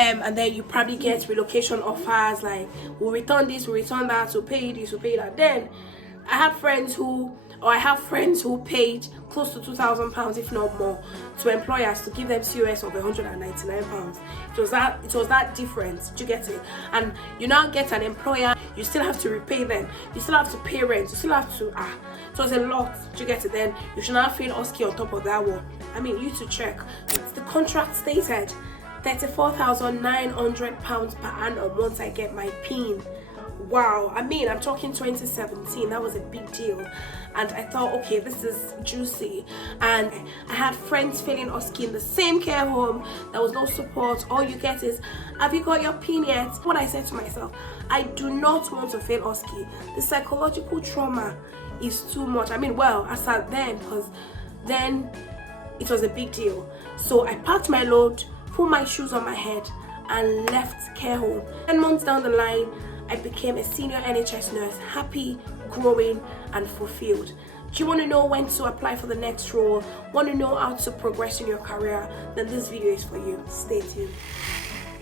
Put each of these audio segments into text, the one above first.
and then you probably get relocation offers like, we'll return this, we'll return that, we'll pay you this, we'll pay you that. Then I have friends who paid close to £2,000, if not more, to employers to give them COS of £199. It was that difference. Do you get it? And you now get an employer, you still have to repay them, you still have to pay rent, you still have to it was a lot. Do you get it? Then you should now feel OSCE on top of that one. I mean, you to check. The contract stated £34,900 per annum once I get my PIN. Wow, I mean, I'm talking 2017. That was a big deal, and I thought, okay, this is juicy. And I had friends feeling OSCE in the same care home. There was no support. All you get is, have you got your PIN yet? What I said to myself, I do not want to fail OSCE. The psychological trauma is too much. I mean, well, I sat then, because then it was a big deal. So I packed my load, put my shoes on my head, and left care home. 10 months down the line, I became a senior NHS nurse, happy, growing, and fulfilled. Do you want to know when to apply for the next role? Want to know how to progress in your career? Then this video is for you. Stay tuned.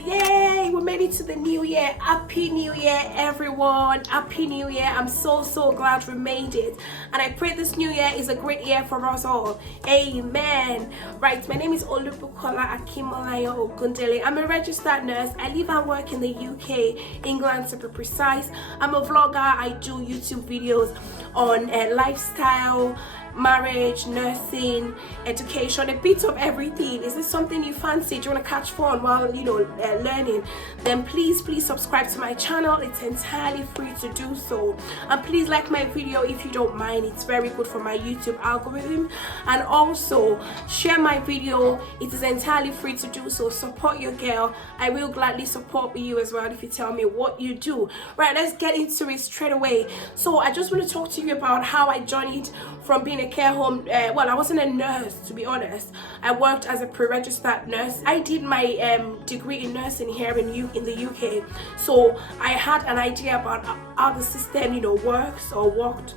Yay, we made it to the new year. Happy New Year, everyone. Happy New Year. I'm so glad we made it, and I pray this new year is a great year for us all. Amen. Right, my name is Olubukola Akimolayo Ogundele. I'm a registered nurse. I live and work in the UK, England to be precise. I'm a vlogger. I do YouTube videos on lifestyle, marriage, nursing, education, a bit of everything. Is this something you fancy? Do you want to catch fun while learning? Then please subscribe to my channel. It's entirely free to do so, and please like my video if you don't mind. It's very good for my YouTube algorithm. And also share my video. It is entirely free to do so. Support your girl. I will gladly support you as well if you tell me what you do. Right, let's get into it straight away. So I just want to talk to you about how I journeyed from being a care home. Well, I wasn't a nurse, to be honest. I worked as a pre-registered nurse. I did my degree in nursing here in the UK, so I had an idea about how the system works or worked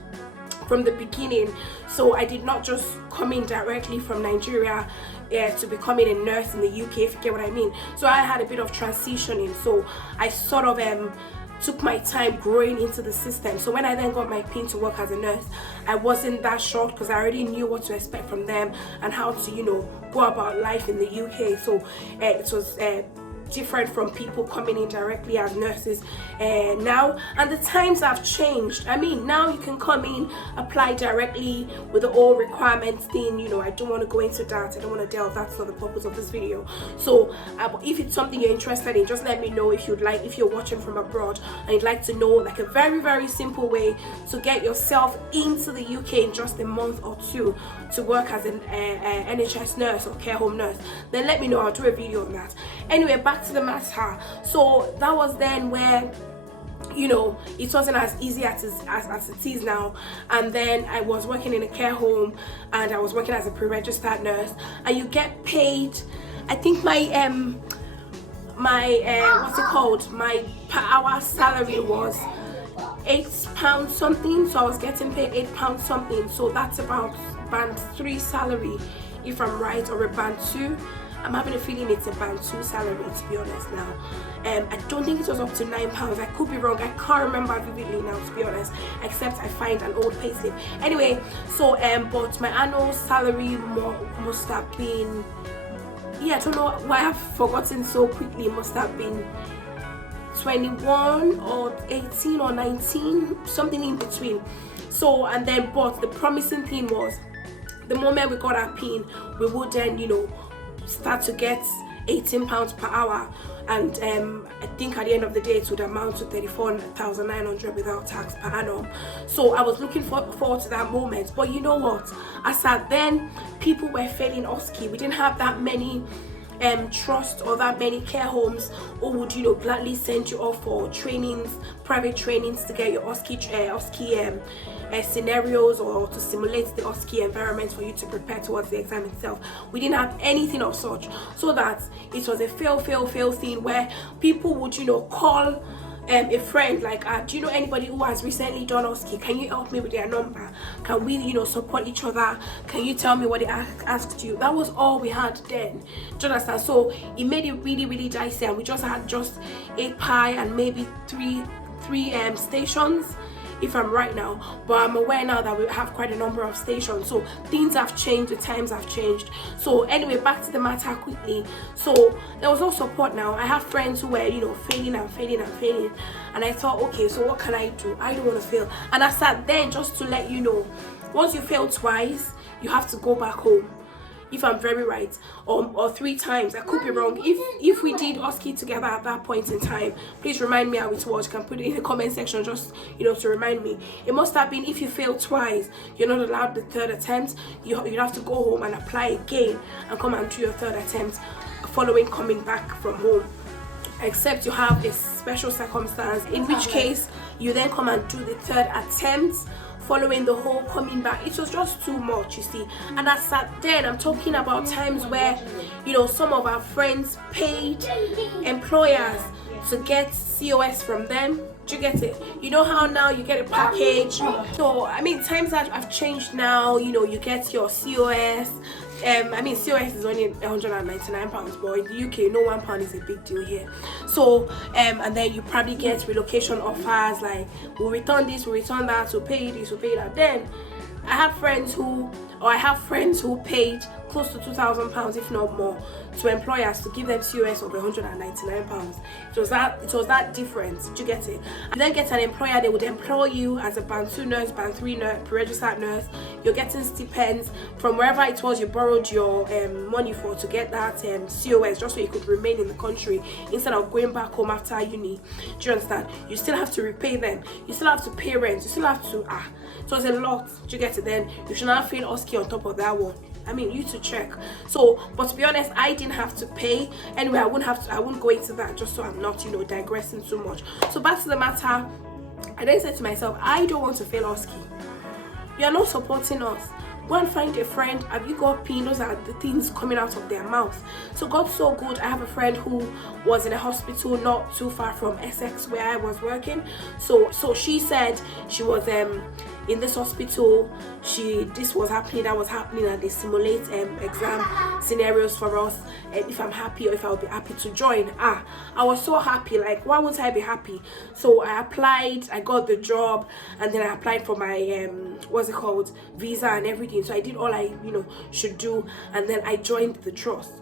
from the beginning. So I did not just come in directly from Nigeria to becoming a nurse in the UK, if you get what I mean. So I had a bit of transitioning, so I sort of took my time growing into the system. So when I then got my PIN to work as a nurse, I wasn't that shocked, because I already knew what to expect from them and how to go about life in the UK. So it was different from people coming in directly as nurses now, and the times have changed. I mean, now you can come in, apply directly with the all requirements thing. I don't want to go into that. I don't want to delve. That's not the purpose of this video. So if it's something you're interested in, just let me know. If you're watching from abroad and you'd like to know like a very simple way to get yourself into the UK in just a month or two to work as an NHS nurse or care home nurse, then let me know. I'll do a video on that. Anyway, back to the matter. So that was then where it wasn't as easy as it is now. And then I was working in a care home, and I was working as a pre-registered nurse, and you get paid. I think my what's it called, my per hour salary was £8 something. So I was getting paid £8 something. So that's about band 3 salary, if I'm right, or a band 2. I'm having a feeling it's a band 2 salary, to be honest now. I don't think it was up to £9. I could be wrong. I can't remember vividly now, to be honest, except I find an old payslip. Anyway, so but my annual salary must have been, I don't know why I've forgotten so quickly. It must have been 21 or 18 or 19, something in between. So, and then, but the promising thing was, the moment we got our PIN, we would then start to get £18 per hour, and I think at the end of the day it would amount to 34,900 without tax per annum. So I was looking forward to that moment. But you know what, as at then, people were failing OSCE. We didn't have that many trust or that many care homes who would gladly send you off for trainings, private trainings, to get your OSCE scenarios, or to simulate the OSCE environment for you to prepare towards the exam itself. We didn't have anything of such, so that it was a fail thing where people would call a friend like, do you know anybody who has recently done OSCE? Can you help me with their number? Can we, you know, support each other? Can you tell me what they asked you? That was all we had then. Do you understand? So it made it really, really dicey, and we just had just 8 pie and maybe three stations, if I'm right now, but I'm aware now that we have quite a number of stations. So things have changed, the times have changed. So anyway, back to the matter quickly. So there was no support now. I have friends who were, you know, failing, and I thought, okay, so what can I do? I don't want to fail. And I sat then, just to let you know, once you fail twice, you have to go back home, if I'm very right, or 3 times. I could be wrong. If we did OSCE together at that point in time, please remind me how it was. You can put it in the comment section, just, you know, to remind me. It must have been, if you fail twice, you're not allowed the 3rd attempt. You have to go home and apply again and come and do your 3rd attempt following coming back from home, except you have a special circumstance, in which case you then come and do the 3rd attempt following the whole coming back. It was just too much, you see. And I sat then, I'm talking about times where, you know, some of our friends paid employers to get COS from them. Do you get it? You know how now you get a package? So I mean, times that have changed now. You know, you get your COS. I mean, COS is only £199, but in the UK, no £1 is a big deal here. So, and then you probably get relocation offers like, we'll return this, we'll return that, we'll pay this, we'll pay that. Then I have friends who paid close to £2,000, if not more, to employers to give them COS of £199. It was that difference. Did you get it? You then get an employer, they would employ you as a band 2 nurse, band 3 nurse, pre-registered nurse. You're getting stipends from wherever it was you borrowed your money for to get that COS, just so you could remain in the country instead of going back home after uni. Do you understand? You still have to repay them. You still have to pay rent. You still have to it was a lot. Do you get it? Then you should not feel OSCE on top of that one. I mean, you to check. So, but to be honest, I didn't have to pay. Anyway, I wouldn't go into that, just so I'm not, you know, digressing too much. So back to the matter, I then said to myself, I don't want to fail OSCE. You are not supporting us. Go and find a friend. Have you got PIN? Those are the things coming out of their mouth. So God's so good. I have a friend who was in a hospital not too far from Essex where I was working. So she said she was in this hospital, this was happening, that was happening, and they simulate exam scenarios for us, and if I'm happy or if I'll be happy to join. I was so happy, like, why wouldn't I be happy? So I applied, I got the job, and then I applied for my visa and everything. So I did all I should do, and then I joined the trust.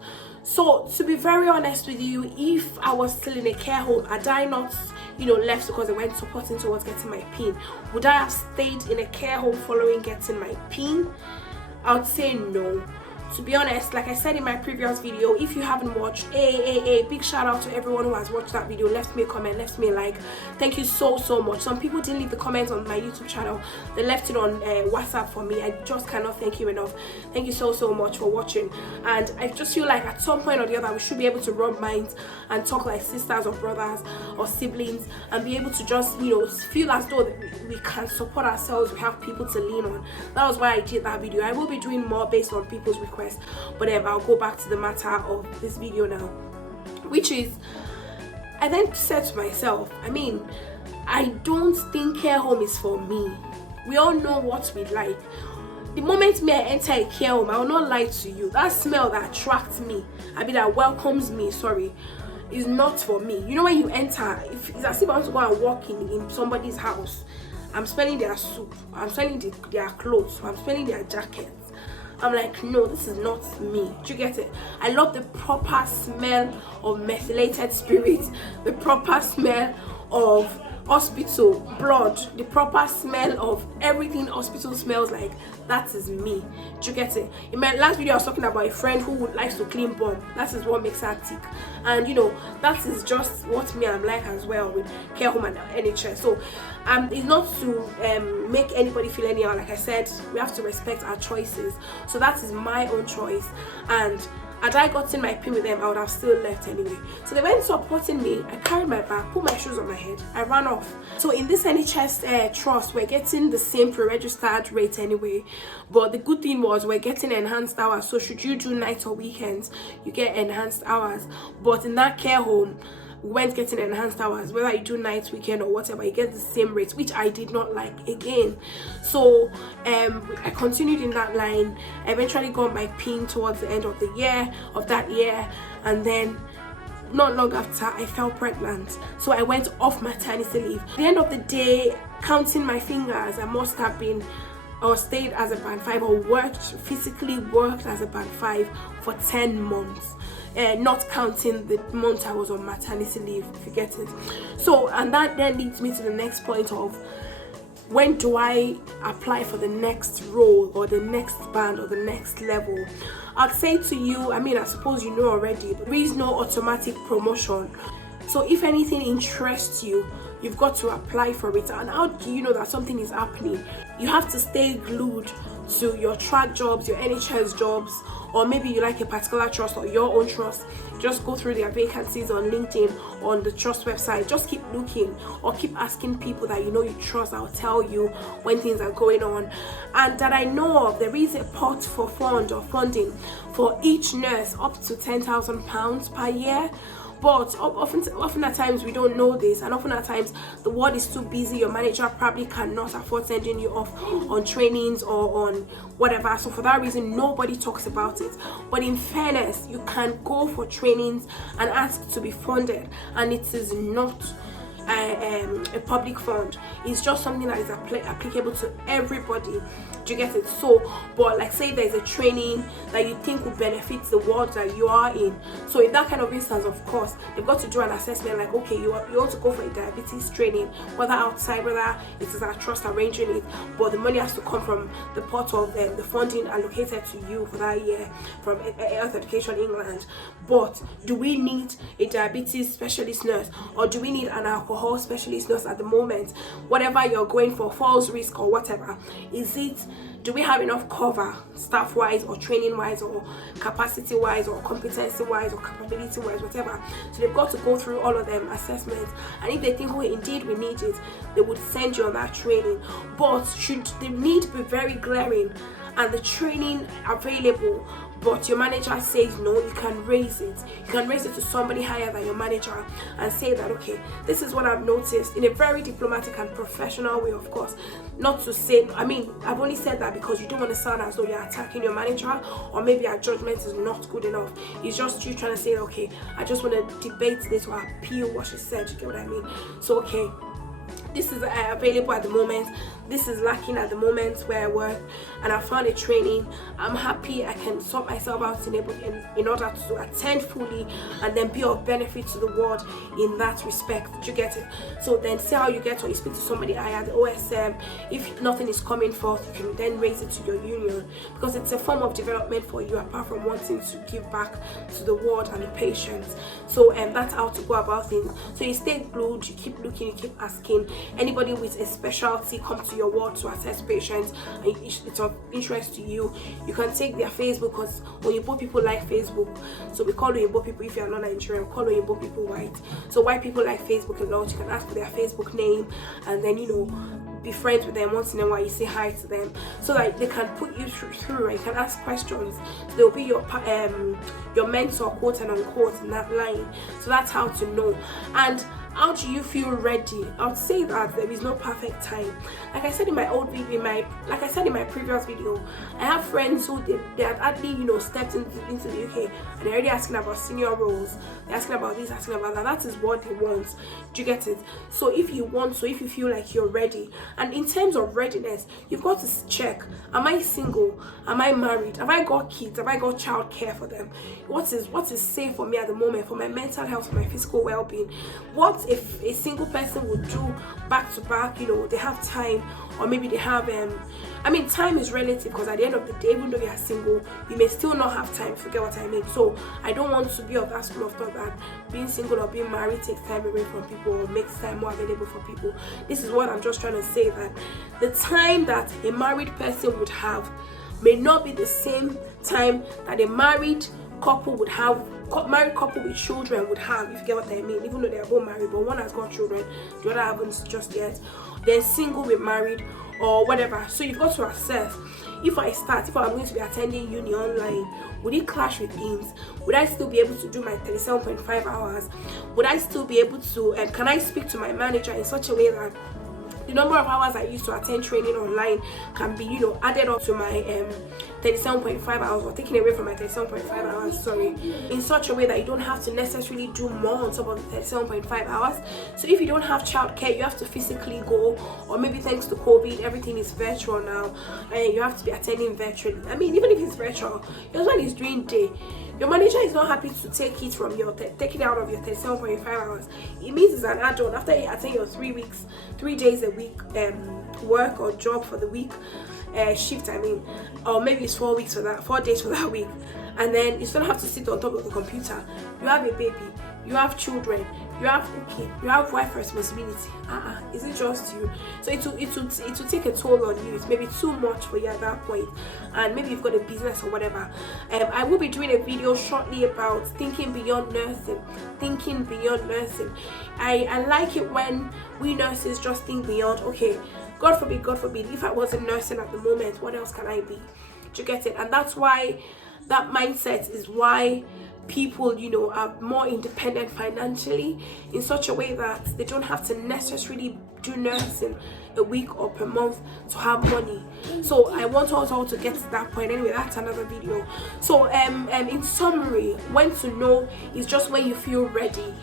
So to be very honest with you, if I was still in a care home, had I not left because I went supporting towards getting my PIN, would I have stayed in a care home following getting my PIN? I would say no. To be honest, like I said in my previous video, if you haven't watched, big shout out to everyone who has watched that video, left me a comment, left me a like. Thank you so much. Some people didn't leave the comments on my YouTube channel, they left it on WhatsApp for me. I just cannot thank you enough. Thank you so much for watching. And I just feel like at some point or the other, we should be able to rub minds and talk like sisters or brothers or siblings, and be able to just feel as though we can support ourselves, we have people to lean on. That was why I did that video. I will be doing more based on people's requests, but I'll go back to the matter of this video now, which is, I then said to myself, I mean, I don't think care home is for me. We all know what we like. The moment I enter a care home, I will not lie to you, that smell that attracts me, that welcomes me, is not for me. You know, when you enter, it's as if I want to go and walk in somebody's house. I'm smelling their soup, I'm smelling their clothes, I'm smelling their jackets. I'm like, no, this is not me. Do you get it? I love the proper smell of methylated spirits, the proper smell of hospital blood, the proper smell of everything hospital smells like. That is me. Do you get it? In my last video, I was talking about a friend who likes to clean bomb. That is what makes her tick. And that is just what me I'm like as well with care home and NHS. So it's not to make anybody feel anyhow. Like I said, we have to respect our choices. So that is my own choice. And had I gotten my PIN with them, I would have still left anyway. So they went supporting me. I carried my bag, put my shoes on my head, I ran off. So in this NHS trust, we're getting the same pre-registered rate anyway. But the good thing was we're getting enhanced hours. So should you do nights or weekends, you get enhanced hours. But in that care home, we went getting enhanced hours. Whether you do night, weekend, or whatever, you get the same rate, which I did not like again. So I continued in that line. I eventually got my PIN towards the end of that year, and then not long after, I fell pregnant. So I went off maternity leave. At the end of the day, counting my fingers, I must have been or stayed as a band 5 or physically worked as a band 5 for 10 months. Not counting the month I was on maternity leave, if you get it. So, and that then leads me to the next point of, when do I apply for the next role or the next band or the next level? I'd say to you, I suppose you know already, there is no automatic promotion. So if anything interests you, you've got to apply for it. And how do you know that something is happening? You have to stay glued to your track jobs, your NHS jobs, or maybe you like a particular trust or your own trust. Just go through their vacancies on LinkedIn, on the trust website. Just keep looking, or keep asking people that you know you trust. I'll tell you when things are going on. And that I know of, there is a pot for funding for each nurse up to £10,000 per year. But often at times we don't know this, and often at times the ward is too busy. Your manager probably cannot afford sending you off on trainings or on whatever. So for that reason, nobody talks about it. But in fairness, you can go for trainings and ask to be funded, and it is not a public fund. It's just something that is applicable to everybody. Do you get it? So, but like say there's a training that you think will benefit the ward that you are in. So in that kind of instance, of course, they've got to do an assessment like, okay, you want to go for a diabetes training, whether outside, whether it is our trust arranging it, but the money has to come from the pot of the funding allocated to you for that year from Health Education England. But do we need a diabetes specialist nurse, or do we need an alcohol specialist nurse at the moment? Whatever you're going for, falls risk or whatever, do we have enough cover, staff wise or training wise or capacity wise or competency wise or capability wise, whatever? So they've got to go through all of them assessments, and if they think, oh, indeed we need it, they would send you on that training. But should the need be very glaring and the training available, but your manager says no, you can raise it. You can raise it to somebody higher than your manager and say that, okay, this is what I've noticed, in a very diplomatic and professional way, of course. Not to say, I've only said that because you don't want to sound as though you're attacking your manager, or maybe our judgment is not good enough. It's just you trying to say, okay, I just want to debate this or appeal what she said. You get what I mean? So, okay, this is available at the moment, this is lacking at the moment where I work, and I found a training. I'm happy I can sort myself out in order to attend fully and then be of benefit to the ward in that respect. Did you get it? So then see how you get, or you speak to somebody higher, the OSM. If nothing is coming forth, you can then raise it to your union, because it's a form of development for you apart from wanting to give back to the ward and the patients. So that's how to go about things. So you stay glued, you keep looking, you keep asking. Anybody with a specialty come to your ward to assess patients, and it's of interest to you. You can take their Facebook, because oyinbo people like Facebook. So we call oyinbo people, if you are not Nigerian, we call oyinbo people white. So white people like Facebook a lot. You can ask for their Facebook name, and then be friends with them once in a while. You say hi to them, so that they can put you through, and you can ask questions. So they'll be your mentor, quote and unquote, in that line. So that's how to know. And how do you feel ready? I would say that there is no perfect time. Like I said in my old video, like I said in my previous video, I have friends who they had actually stepped into the UK, and they're already asking about senior roles. They're asking about this, asking about that. That is what they want. Do you get it? So if you feel like you're ready, and in terms of readiness, you've got to check: am I single? Am I married? Have I got kids? Have I got child care for them? What is safe for me at the moment, for my mental health, for my physical well-being? What if a single person would do back to back? They have time, or maybe they have time is relative, because at the end of the day, even though you are single, you may still not have time, if you get what I mean. So I don't want to be of that school of thought that being single or being married takes time away from people or makes time more available for people. This is what I'm just trying to say, that the time that a married person would have may not be the same time that a married couple would have married couple with children would have, if you get what I mean, even though they are both married, but one has got children, the other haven't just yet. They're single with married or whatever. So you've got to assess, if I'm going to be attending uni online, would it clash with things? Would I still be able to do my 37.5 hours? Would I still be able to, can I speak to my manager in such a way that the number of hours I used to attend training online can be, added up to my 37.5 hours, or taken away from my 37.5 hours, sorry, in such a way that you don't have to necessarily do more on top of the 37.5 hours. So if you don't have childcare, you have to physically go, or maybe thanks to COVID, everything is virtual now, and you have to be attending virtually. I mean, even if it's virtual, your husband is doing day. Your manager is not happy to take it from your take it out of your 37.5 hours. It means it's an add-on after you attend your 3 days a week work or job for the week, shift, I mean, or maybe it's 4 weeks for that, 4 days for that week, and then you still have to sit on top of the computer. You have a baby, you have children, you have cooking, you have wife responsibility. Is it just you? So it will take a toll on you. It's maybe too much for you at that point, and maybe you've got a business or whatever. I will be doing a video shortly about thinking beyond nursing. I like it when we nurses just think beyond, okay, God forbid, if I wasn't nursing at the moment, what else can I be? Do you get it? And that's why that mindset is why people, are more independent financially, in such a way that they don't have to necessarily do nursing a week or per month to have money. So I want us all to get to that point. Anyway, that's another video. So in summary, when to know is just when you feel ready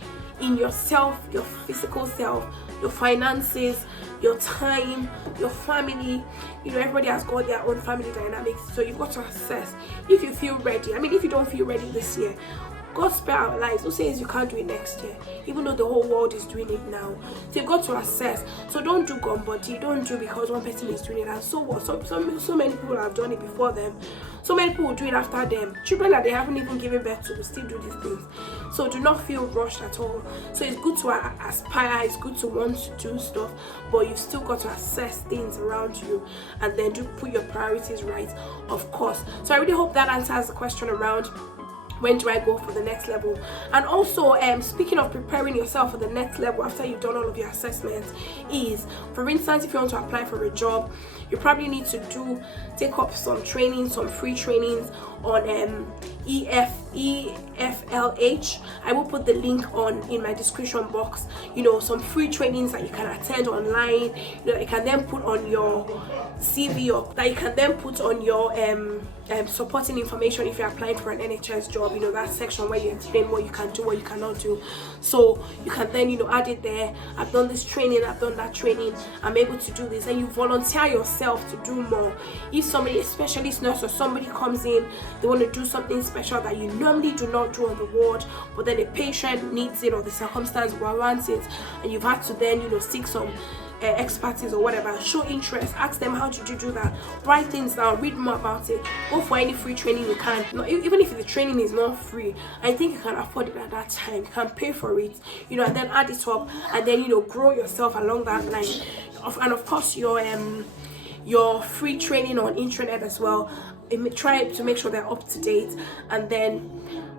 in yourself, your physical self, your finances, your time, your family. Everybody has got their own family dynamics, so you've got to assess if you feel ready. I mean, if you don't feel ready this year, God spare our lives. Who says you can't do it next year, even though the whole world is doing it now? So you've got to assess. So don't do gumbody. Don't do because one person is doing it and so what. So many people have done it before them. So many people will do it after them. Children that they haven't even given birth to will still do these things. So do not feel rushed at all. So it's good to aspire, it's good to want to do stuff, but you've still got to assess things around you and then put your priorities right, of course. So I really hope that answers the question around when do I go for the next level. And also, speaking of preparing yourself for the next level after you've done all of your assessments, is, for instance, if you want to apply for a job, you probably need to take up some training, some free trainings on EFLH. I will put the link in my description box. Some free trainings that you can attend online, that you can then put on your CV, or that you can then put on your supporting information if you're applying for an NHS job. That section where you explain what you can do, what you cannot do. So you can then add it there. I've done this training, I've done that training, I'm able to do this, and you volunteer yourself to do more. If somebody, a specialist nurse or somebody comes in, they want to do something special that you normally do not do on the ward, but then a patient needs it or the circumstance warrants it, and you've had to then seek some expertise or whatever, show interest, ask them how did you do that, write things down, read more about it, go for any free training you can. Even if the training is not free, I think you can afford it at that time, you can pay for it, and then add it up, and then grow yourself along that line. And of course your free training on intranet as well, try to make sure they're up to date. And then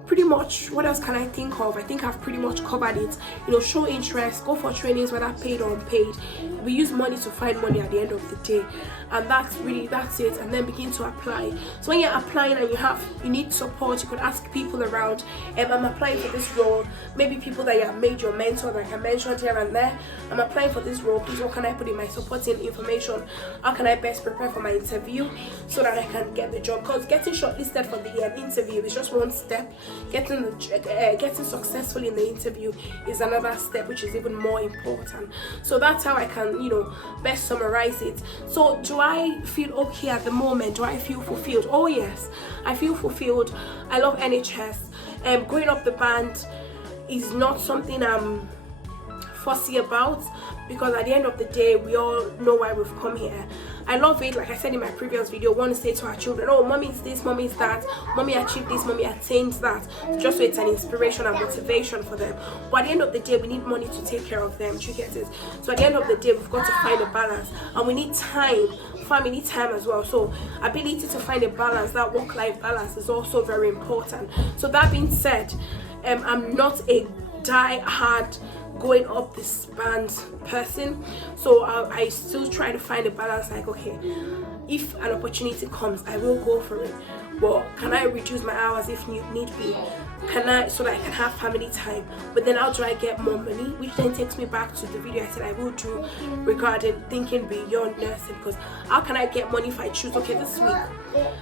pretty much, what else can I think of? I think I've pretty much covered it. Show interest, go for trainings, whether paid or unpaid. We use money to find money at the end of the day, and that's it. And then begin to apply. So when you're applying and you need support, you could ask people around. I'm applying for this role. Maybe people that you have made your mentor, like I mentioned here and there. I'm applying for this role. Please, what can I put in my supporting information? How can I best prepare for my interview so that I can get the job? Because getting shortlisted for the interview is just one step. Getting successful in the interview is another step, which is even more important. So that's how I can best summarize it. So do I feel okay at the moment? Do I feel fulfilled? Oh yes, I feel fulfilled. I love NHS. Going up the band is not something I'm fussy about, because at the end of the day we all know why we've come here, I love it. Like I said in my previous video, want to say to our children, oh, mommy is this, mommy is that, mommy achieved this, mommy attained that, just so it's an inspiration and motivation for them. But at the end of the day, we need money to take care of them. Do you get it? So at the end of the day, we've got to find a balance, and we need time, family time as well. So ability to find a balance, that work-life balance, is also very important. So that being said, I'm not a die-hard going up this band person, so I still try to find a balance. Like, okay, if an opportunity comes, I will go for it, but can I reduce my hours if need be? Can I, so that I can have family time? But then how do I get more money? Which then takes me back to the video I said I will do regarding thinking beyond nursing, because how can I get money if I choose, okay, this week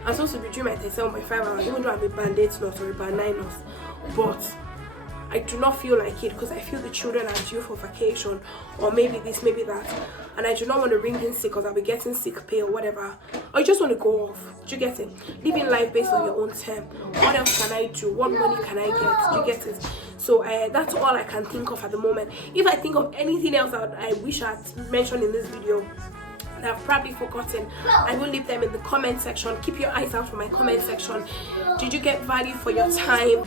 I'm supposed to be doing my 37.5 hours, even though I'm a band 8 nurse or a band 9 nurse, but I do not feel like it, because I feel the children are due for vacation, or maybe this, maybe that, and I do not want to ring in sick because I'll be getting sick pay or whatever, or you just want to go off. Do you get it? Living life based on your own term. What else can I do? What money can I get? Do you get it? So that's all I can think of at the moment. If I think of anything else that I wish I had mentioned in this video that I've probably forgotten, I will leave them in the comment section. Keep your eyes out for my comment section. Did you get value for your time?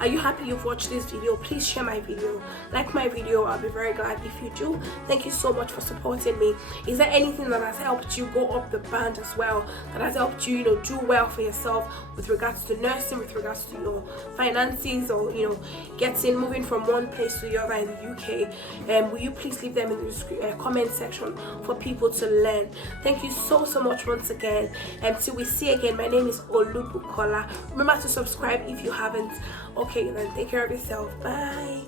Are you happy you've watched this video? Please share my video, like my video. I'll be very glad if you do. Thank you so much for supporting me. Is there anything that has helped you go up the band as well, that has helped you, do well for yourself with regards to nursing, with regards to your finances, or moving from one place to the other in the UK? Will you please leave them in the comment section for people to learn? Thank you so much once again. Till we see again, my name is Olubukola. Remember to subscribe if you haven't. Okay, then take care of yourself. Bye.